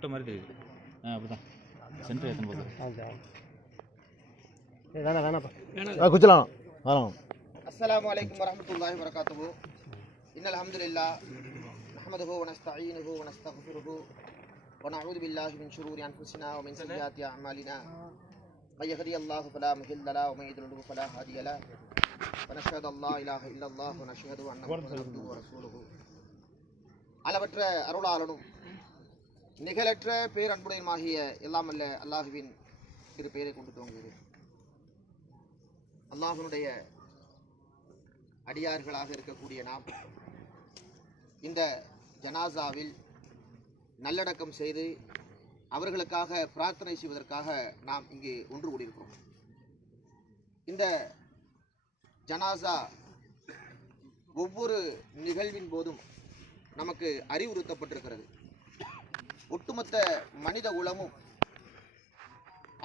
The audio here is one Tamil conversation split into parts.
முட்டை மாதிரி தெரியுது ஆ அப்படிதான் சென்டர் ஏற்றும் போது வேணாம் வேணாப்பா குச்சலாம் வரோம் السلام عليكم ورحمة الله وبركاته إن الحمد لله نحمده ونستعينه ونستغفره ونعوذ بالله من شرور أنفسنا ومن سيئات أعمالنا من يهدي الله فلا مضل له ومن يضلل فلا هادي له ونشهد أن لا إله إلا الله ونشهد أن محمدا عبده ورسوله அளவற்ற அருளாளனும் நிகழற்ற பேரன்புடையமாகிய அன்புடையமாகிய எல்லாமல்ல அல்லாஹுவின் திரு பெயரை கொண்டு துவங்குகிறேன். அல்லாஹ்வினுடைய அடியார்களாக இருக்கக்கூடிய நாம் இந்த ஜனாசாவில் நல்லடக்கம் செய்து அவர்களுக்காக பிரார்த்தனை செய்வதற்காக நாம் இங்கே ஒன்று கூடியிருக்கிறோம். இந்த ஜனாசா ஒவ்வொரு நிகழ்வின் போதும் நமக்கு அறிவுறுத்தப்பட்டிருக்கிறது. ஒட்டுமொத்த மனித குலமும்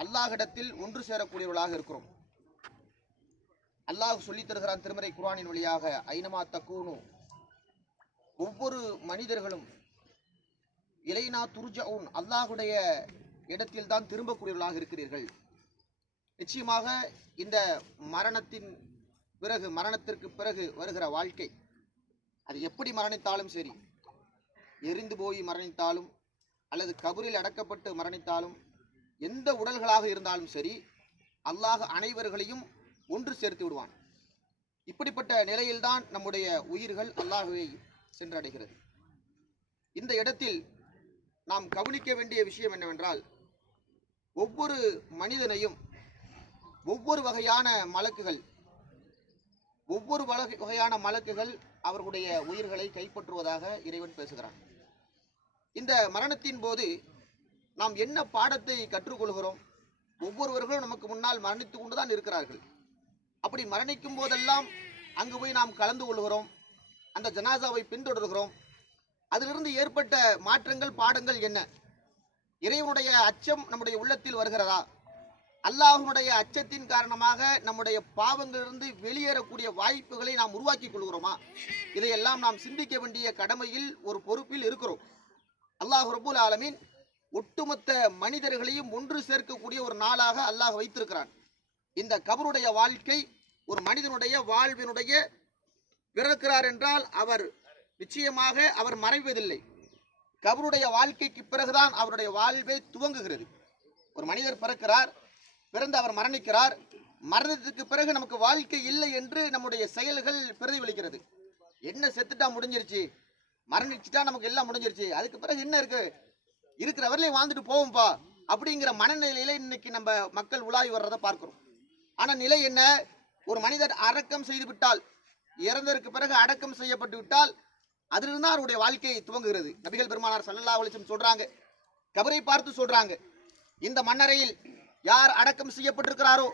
அல்லாஹிடத்தில் ஒன்று சேரக்கூடியவர்களாக இருக்கிறோம். அல்லாஹ் சொல்லித் தருகிறான் திருமறை குரானின் வழியாக ஐனமா தக்கூனு. ஒவ்வொரு மனிதர்களும் இலைனா துர்ஜவுன் அல்லாஹுடைய இடத்தில் தான் திரும்பக்கூடியவர்களாக இருக்கிறீர்கள். நிச்சயமாக இந்த மரணத்தின் பிறகு மரணத்திற்கு பிறகு வருகிற வாழ்க்கை அது எப்படி மரணித்தாலும் சரி எரிந்து போய் மரணித்தாலும் அல்லது கபரில் அடக்கப்பட்டு மரணித்தாலும் எந்த உடல்களாக இருந்தாலும் சரி அல்லாஹ் அனைவர்களையும் ஒன்று சேர்த்து விடுவான். இப்படிப்பட்ட நிலையில்தான் நம்முடைய உயிர்கள் அல்லாஹுவை சென்றடைகிறது. இந்த இடத்தில் நாம் கவனிக்க வேண்டிய விஷயம் என்னவென்றால் ஒவ்வொரு மனிதனையும் ஒவ்வொரு வகையான மலக்குகள் ஒவ்வொரு வகையான மலக்குகள் அவர்களுடைய உயிர்களை கைப்பற்றுவதாக இறைவன் பேசுகிறான். இந்த மரணத்தின் போது நாம் என்ன பாடத்தை கற்றுக்கொள்கிறோம்? ஒவ்வொருவர்களும் நமக்கு முன்னால் மரணித்து கொண்டுதான் இருக்கிறார்கள். அப்படி மரணிக்கும் போதெல்லாம் அங்கு போய் நாம் கலந்து கொள்கிறோம். அந்த ஜனாசாவை பின்தொடர்கிறோம். அதிலிருந்து ஏற்பட்ட மாற்றங்கள் பாடங்கள் என்ன? இறைவனுடைய அச்சம் நம்முடைய உள்ளத்தில் வருகிறதா? அல்லாஹனுடைய அச்சத்தின் காரணமாக நம்முடைய பாவங்களிலிருந்து வெளியேறக்கூடிய வாய்ப்புகளை நாம் உருவாக்கி கொள்கிறோமா? இதையெல்லாம் நாம் சிந்திக்க வேண்டிய கடமையில் ஒரு பொறுப்பில் இருக்கிறோம். அல்லாஹ் ரபுல் ஆலமீன் ஒட்டுமொத்த மனிதர்களையும் ஒன்று சேர்க்கக்கூடிய ஒரு நாளாக அல்லாஹ் வைத்திருக்கிறான். இந்த கபருடைய வாழ்க்கை ஒரு மனிதனுடைய வாழ்வினுடைய பிறக்கிறார் என்றால் அவர் நிச்சயமாக அவர் மறைவதில்லை. கபருடைய வாழ்க்கைக்கு பிறகுதான் அவருடைய வாழ்வை துவங்குகிறது. ஒரு மனிதர் பிறக்கிறார் பிறந்து அவர் மரணிக்கிறார் மரணத்துக்கு பிறகு நமக்கு வாழ்க்கை இல்லை என்று நம்முடைய செயல்கள் பிரதிபலிக்கிறது. என்ன செத்துட்டா முடிஞ்சிருச்சு? மரணிச்சுட்டா நமக்கு எல்லாம் முடிஞ்சிருச்சு. அதுக்கு பிறகு என்ன இருக்கு? இருக்கிற வரலையும் வாழ்ந்துட்டு போவோம்ப்பா. அப்படிங்கிற மனநிலையில இன்னைக்கு நம்ம மக்கள் உலாவி வர்றதை பார்க்கிறோம். ஆனா நிலை என்ன? ஒரு மனிதர் அடக்கம் செய்து விட்டால் இறந்ததற்கு பிறகு அடக்கம் செய்யப்பட்டு விட்டால் அதிலிருந்தான் அவருடைய வாழ்க்கையை துவங்குகிறது. நபிகள் பெருமானார் சல்லல்லா அலைஹி சொல்றாங்க. கபரை பார்த்து சொல்றாங்க. இந்த மன்னரையில் யார் அடக்கம் செய்யப்பட்டிருக்கிறாரோ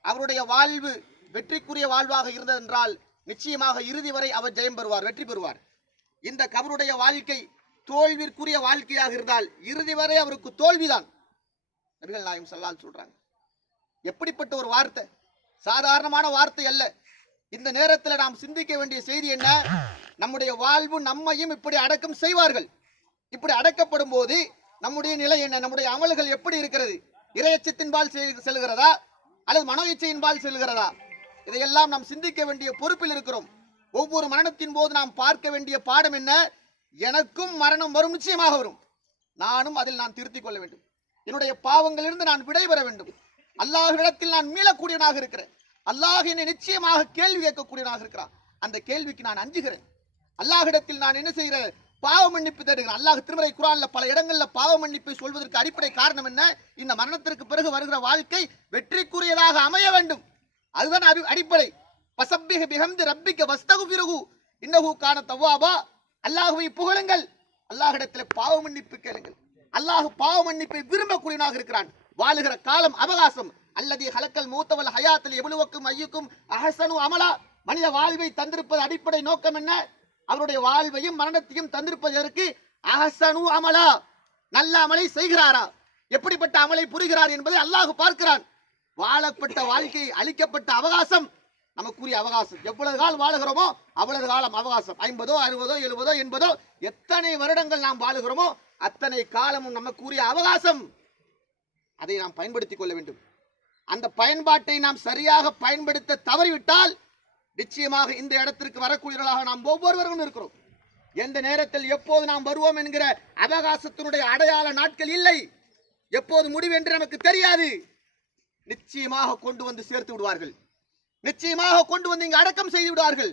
அவருடைய வாழ்வு வெற்றிக்குரிய வாழ்வாக இருந்ததென்றால் நிச்சயமாக இறுதி வரை அவர் ஜெயம் பெறுவார் வெற்றி பெறுவார். இந்த கபருடைய வாழ்க்கை தோல்விற்குரிய வாழ்க்கையாக இருந்தால் இறுதி வரை அவருக்கு தோல்விதான். நபிகள் நாயகம் சல்லால் சொல்றாங்க. எப்படிப்பட்ட ஒரு வார்த்தை? சாதாரணமான வார்த்தை அல்ல. இந்த நேரத்தில் நாம் சிந்திக்க வேண்டிய செய்தி என்ன? நம்முடைய வாழ்வு நம்மையும் இப்படி அடக்கம் செய்வார்கள். இப்படி அடக்கப்படும் போது நம்முடைய நிலை என்ன? நம்முடைய அமல்கள் எப்படி இருக்கிறது? இரையச்சத்தின்பால் செல்கிறதா? அல்லது மனோ இச்சையின்பால் செல்கிறதா? இதையெல்லாம் நாம் சிந்திக்க வேண்டிய பொறுப்பில் இருக்கிறோம். ஒவ்வொரு மரணத்தின் போது நாம் பார்க்க வேண்டிய பாடம் என்ன? எனக்கும் மரணம் வரும் நிச்சயமாக வரும். நானும் அதில் நான் திருத்திக் கொள்ள வேண்டும். என்னுடைய பாவங்களிலிருந்து நான் விடைபெற வேண்டும். அல்லாஹ்விடத்தில் நான் மீளக்கூடியவனாக இருக்கிறேன். அல்லாஹ் என்னை நிச்சயமாக கேள்வி கேட்கக்கூடியவனாக இருக்கிறான். அந்த கேள்விக்கு நான் அஞ்சுகிறேன். அல்லாஹ்விடத்தில் நான் என்ன செய்கிறேன் பாவ மன்னிப்பு தேடுகிறேன். அல்லாஹ் திருமறை குரான்ல பல இடங்கள்ல பாவ மன்னிப்பை சொல்வதற்கு அடிப்படை காரணம் என்ன? இந்த மரணத்திற்கு பிறகு வருகிற வாழ்க்கை வெற்றிக்குரியதாக அமைய வேண்டும். அதுதான் அடி- அடிப்படை. பசப்பிக பிகம்து ரப்பிக்க வஸ்தகு பிறகு இன்னகு காண தவ்வாபா. அல்லாஹுவை புகழுங்கள். அல்லாஹிடத்தில் பாவ மன்னிப்பு கேளுங்கள். அல்லாஹு பாவ மன்னிப்பை விரும்பக்கூடியவனாக இருக்கிறான். வாழுகிற காலம் அவகாசம். அல்லது ஹலக்கல் மூத்தவல் ஹயாத்தில் எவ்வளவுக்கும் ஐயுக்கும் அஹசனு அமலா. மனித வாழ்வை தந்திருப்பது அடிப்படை நோக்கம் என்ன? அவருடைய வாழ்வையும் மரணத்தையும் தந்திருப்பதற்கு அஹசனு அமலா. நல்ல அமலை செய்கிறாரா? எப்படிப்பட்ட அமலை புரிகிறார் என்பதை அல்லாஹு பார்க்கிறான். வாழப்பட்ட வாழ்க்கை அளிக்கப்பட்ட அவகாசம். நமக்குரிய அவகாசம். எவ்வளவு காலம் வாழுகிறோமோ அவ்வளவு காலம் அவகாசம். ஐம்பதோ அறுபதோ எழுபதோ எண்பதோ எத்தனை வருடங்கள் நாம் வாழுகிறோமோ அத்தனை காலமும் நமக்குரிய அவகாசம். அதை நாம் பயன்படுத்திக் கொள்ள வேண்டும். அந்த பயன்பாட்டை நாம் சரியாக பயன்படுத்த தவறிவிட்டால் நிச்சயமாக இந்த இடத்திற்கு வரக்கூடியவர்களாக நாம் ஒவ்வொருவர்களும் இருக்கிறோம். எந்த நேரத்தில் எப்போது நாம் வருவோம் என்கிற அவகாசத்தினுடைய அடையாள நாட்கள் இல்லை. எப்போது முடிவு என்று நமக்கு தெரியாது. நிச்சயமாக கொண்டு வந்து சேர்த்து விடுவார்கள். நிச்சயமாக கொண்டு வந்து இங்கு அடக்கம் செய்து விடுவார்கள்.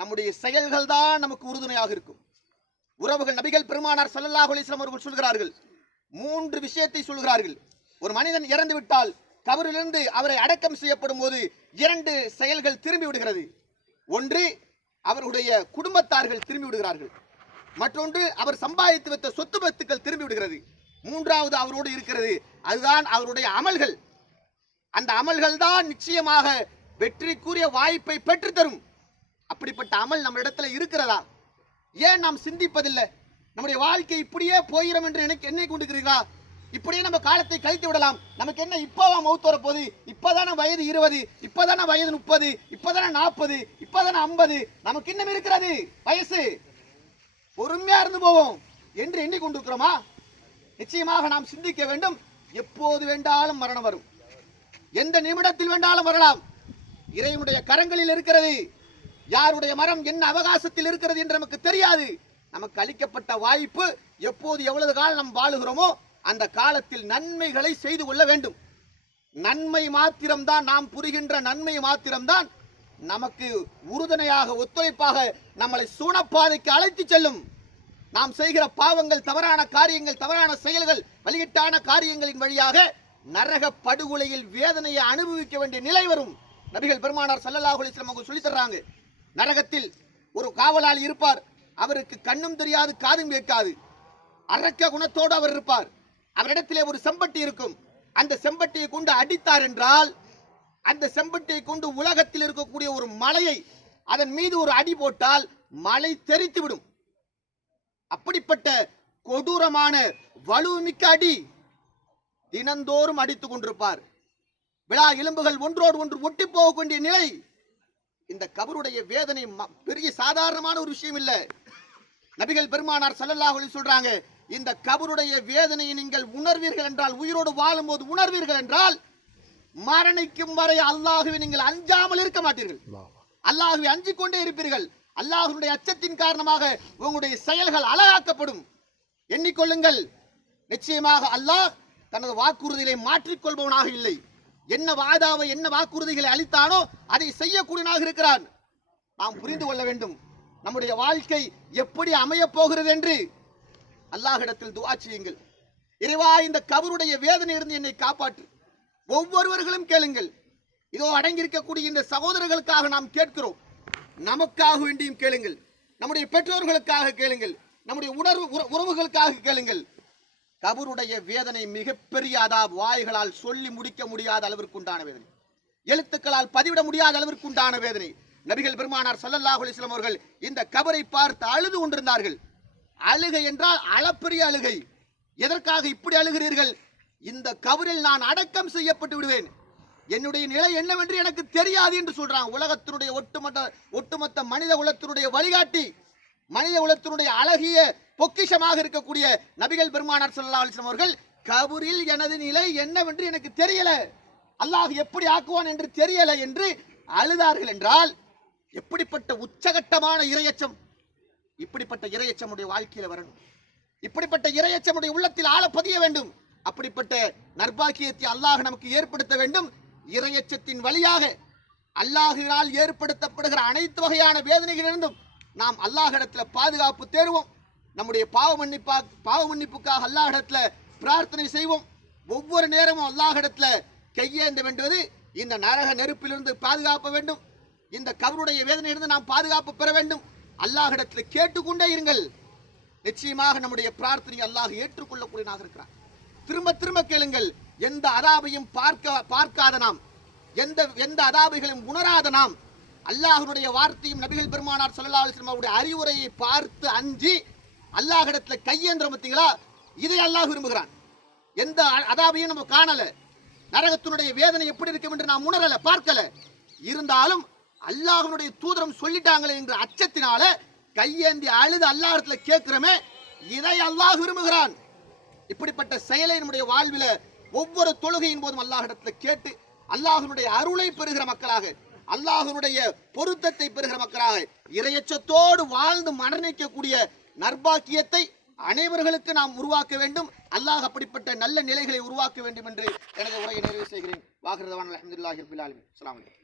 நம்முடைய செயல்கள் தான் நமக்கு உறுதுணையாக இருக்கும். உறவுகள் நபிகள் பெருமானார் சல்லல்லாஹ் அலிஸ்லாம் அவர்கள் சொல்கிறார்கள். மூன்று விஷயத்தை சொல்கிறார்கள். ஒரு மனிதன் இறந்து விட்டால் கபரிலிருந்து அவரை அடக்கம் செய்யப்படும் போது இரண்டு செயல்கள் திரும்பி விடுகிறது. ஒன்று அவருடைய குடும்பத்தார்கள் திரும்பி விடுகிறார்கள். மற்றொன்று அவர் சம்பாதித்து வைத்த சொத்து பத்துக்கள் திரும்பி விடுகிறது. மூன்றாவது அவரோடு இருக்கிறது. அதுதான் அவருடைய அமல்கள். அந்த அமல்கள் தான் நிச்சயமாக வெற்றிக்குரிய வாய்ப்பை பெற்றுத்தரும். அப்படிப்பட்ட அமல் நம்ம இடத்துல இருக்கிறதா? ஏன் நாம் சிந்திப்பதில்லை? நம்முடைய வாழ்க்கை இப்படியே போயிடும் என்று எனக்கு என்னை கொண்டிருக்கிறீர்களா இப்படியே நம்ம காலத்தை கழித்து விடலாம். நமக்கு என்ன இப்போவா மௌத்து வர போகுது வயது இருபது இப்போதான வயது முப்பது இப்போதான நாற்பது இப்போதானே ஐம்பது நமக்கு இன்னும் இருக்கிறது. வயசு. பொறுமையா இருந்து போவோம் என்று எண்ணிக்கொண்டிருக்கிறோமா? நிச்சயமாக நாம் சிந்திக்க வேண்டும். எப்போது வேண்டாலும் மரணம் வரும். எந்த நிமிடத்தில் வேண்டாலும் வரலாம். இறைவனுடைய கரங்களில் இருக்கிறது. யாருடைய மரம் என்ன அவகாசத்தில் இருக்கிறது என்று நமக்கு தெரியாது. நமக்கு அளிக்கப்பட்ட வாய்ப்பு எப்போது எவ்வளவு காலம் நாம் வாழுகிறோமோ அந்த காலத்தில் நன்மைகளை செய்து கொள்ள வேண்டும். நன்மை மாத்திரம்தான் நாம் புரிகின்ற நன்மை மாத்திரம்தான் நமக்கு உறுதுணையாக ஒத்துழைப்பாக நம்மளை சூனப்பாதைக்கு அழைத்து செல்லும். நாம் செய்கிற பாவங்கள் தவறான காரியங்கள் தவறான செயல்கள் வழிகிட்டான காரியங்களின் வழியாக நரக படுகொலையில் வேதனையை அனுபவிக்க வேண்டிய நிலை வரும். நபிகள் பெருமானார் ஸல்லல்லாஹு அலைஹி அவங்க சொல்லித்தர்றாங்க நரகத்தில் ஒரு காவலாளி இருப்பார். அவருக்கு கண்ணும் தெரியாது காதும் கேட்காது. அரக்க குணத்தோடு அவர் இருப்பார். அவரிடத்திலே ஒரு செம்பட்டி இருக்கும். அந்த செம்பட்டியை கொண்டு அடித்தார் என்றால் அந்த செம்பட்டியை கொண்டு உலகத்தில் இருக்கக்கூடிய ஒரு மலையை அதன் மீது ஒரு அடி போட்டால் மலை தெரித்து விடும் அப்படிப்பட்ட கொடூரமான வலுமிக்க அடி தினந்தோறும் அடித்துக் கொண்டிருப்பார். விழா எலும்புகள் ஒன்றோடு ஒன்று ஒட்டி போகக்கூடிய நிலை. இந்த கபருடைய வேதனை ம- பெரிய சாதாரணமான ஒரு விஷயம் இல்லை. நபிகள் பெருமானார் ஸல்லல்லாஹு சொல்றாங்க இந்த கபருடைய வேதனையை நீங்கள் உணர்வீர்கள் என்றால் உயிரோடு வாழும் போது உணர்வீர்கள் என்றால் மரணிக்கும் வரை அல்லாஹுவை நீங்கள் அஞ்சாமல் இருக்க மாட்டீர்கள். அல்லாஹுவை அஞ்சிக் கொண்டே இருப்பீர்கள். அல்லாஹுடைய அச்சத்தின் காரணமாக உங்களுடைய செயல்கள் அழகாக்கப்படும். எண்ணிக்கொள்ளுங்கள். நிச்சயமாக அல்லாஹ் தனது வாக்குறுதிகளை மாற்றிக்கொள்பவனாக இல்லை. என்ன வாதாவை என்ன வாக்குறுதிகளை அளித்தானோ அதை செய்யக்கூடியனாக இருக்கிறான். நாம் புரிந்து கொள்ள வேண்டும் நம்முடைய வாழ்க்கை எப்படி அமையப் போகிறது என்று. அல்லாஹிடத்தில் துவா செய்யுங்கள். இறைவா இந்த கபருடைய இருந்து என்னை காப்பாற்று. ஒவ்வொருவர்களும் கேளுங்கள். இதோ அடங்கியிருக்கக்கூடிய இந்த சகோதரர்களுக்காக நாம் கேட்கிறோம். நமக்காக வேண்டியும் கேளுங்கள். நம்முடைய பெற்றோர்களுக்காக கேளுங்கள். நம்முடைய உணர்வு உற- உறவுகளுக்காக கேளுங்கள். கபருடைய வேதனை மிகப்பெரிய அதா வாய்களால் சொல்லி முடிக்க முடியாத அளவிற்கு உண்டான வேதனை. எழுத்துக்களால் பதிவிட முடியாத அளவிற்கு உண்டான வேதனை. நபிகள் பெருமானார் ஸல்லல்லாஹு அவர்கள் இந்த கபரை பார்த்து அழுது கொண்டிருந்தார்கள். அழுகை என்றால் அளப்பெரிய அழுகை. எதற்காக இப்படி அழுகிறீர்கள்? இந்த கபரில் நான் அடக்கம் செய்யப்பட்டு விடுவேன். என்னுடைய நிலை என்னவென்று எனக்கு தெரியாது என்று சொல்றாங்க உலகத்தினுடைய ஒட்டுமொத்த ஒட்டுமொத்த மனித குலத்தினுடைய வழிகாட்டி மனித குலத்தினுடைய அழகிய பொக்கிஷமாக இருக்கக்கூடிய நபிகள் பெருமானார் சல்லா அலிஸ்லாம் அவர்கள் கபூரில் எனது நிலை என்னவென்று எனக்கு தெரியல. அல்லாஹ் எப்படி ஆக்குவான் என்று தெரியல என்று அழுதார்கள் என்றால் எப்படிப்பட்ட உச்சகட்டமான இரையச்சம் இப்படிப்பட்ட இரையச்சமுடைய வாழ்க்கையில வரணும். இப்படிப்பட்ட இரையச்சமுடைய உள்ளத்தில் ஆள பதிய வேண்டும். அப்படிப்பட்ட நற்பாக்கியத்தை அல்லாஹ் நமக்கு ஏற்படுத்த வேண்டும். இரையச்சத்தின் வழியாக அல்லாஹினால் ஏற்படுத்தப்படுகிற அனைத்து வகையான வேதனைகளிலிருந்தும் நாம் அல்லாஹிடத்தில் பாதுகாப்பு தேடுவோம். நம்முடைய பாவ மன்னிப்பா பாவ மன்னிப்புக்காக அல்லாஹிடத்துல பிரார்த்தனை செய்வோம். ஒவ்வொரு நேரமும் அல்லாஹிடத்துல கையேந்த வேண்டுவது இந்த நரக நெருப்பிலிருந்து பாதுகாப்ப வேண்டும். இந்த கபருடைய வேதனையிலிருந்து நாம் பாதுகாப்பு பெற வேண்டும். அல்லாஹிடத்துல கேட்டுக்கொண்டே இருங்கள். நிச்சயமாக நம்முடைய பிரார்த்தனை அல்லாஹ் ஏற்றுக்கொள்ளக்கூடியனாக இருக்கிறான். திரும்ப திரும்ப கேளுங்கள். எந்த அதாபையும் பார்க்க பார்க்காத நாம். எந்த எந்த அதாபைகளையும் உணராத நாம். அல்லாஹனுடைய வார்த்தையும் நபிகள் பெருமானார் ஸல்லல்லாஹு அவருடைய அறிவுரையை பார்த்து அஞ்சி அல்லாஹ்விடத்துல கையேந்திரம் பார்த்தீங்களா? இதை அல்லாஹ் விரும்புகிறான். எந்த அதாவையும் அதாபையும் நம்ம காணல. நரகத்தினுடைய வேதனை எப்படி இருக்கும் என்று நாம் உணரல பார்க்கல. இருந்தாலும் அல்லாஹனுடைய தூதரம் சொல்லிட்டாங்களே என்ற அச்சத்தினால கையேந்தி அழுது அல்லாஹ்விடத்துல கேட்கிறோமே இதை அல்லாஹ் விரும்புகிறான். இப்படிப்பட்ட செயலை நம்முடைய வாழ்வில ஒவ்வொரு தொழுகையின் போதும் அல்லாஹிடத்துல கேட்டு அல்லாஹனுடைய அருளை பெறுகிற மக்களாக அல்லாஹனுடைய பொருத்தத்தை பெறுகிற மக்களாக இரையச்சத்தோடு வாழ்ந்து மரணிக்கக்கூடிய நர்பாக்கியத்தை அனைவர்களுக்கு நாம் உருவாக்க வேண்டும். அல்லாஹ் அப்படிப்பட்ட நல்ல நிலைகளை உருவாக்க வேண்டும் என்று எனது உரையை நிறைவு செய்கிறேன். வாகிருதவான் அலமதுல்லாஹி ரபில் ஆலமீன்.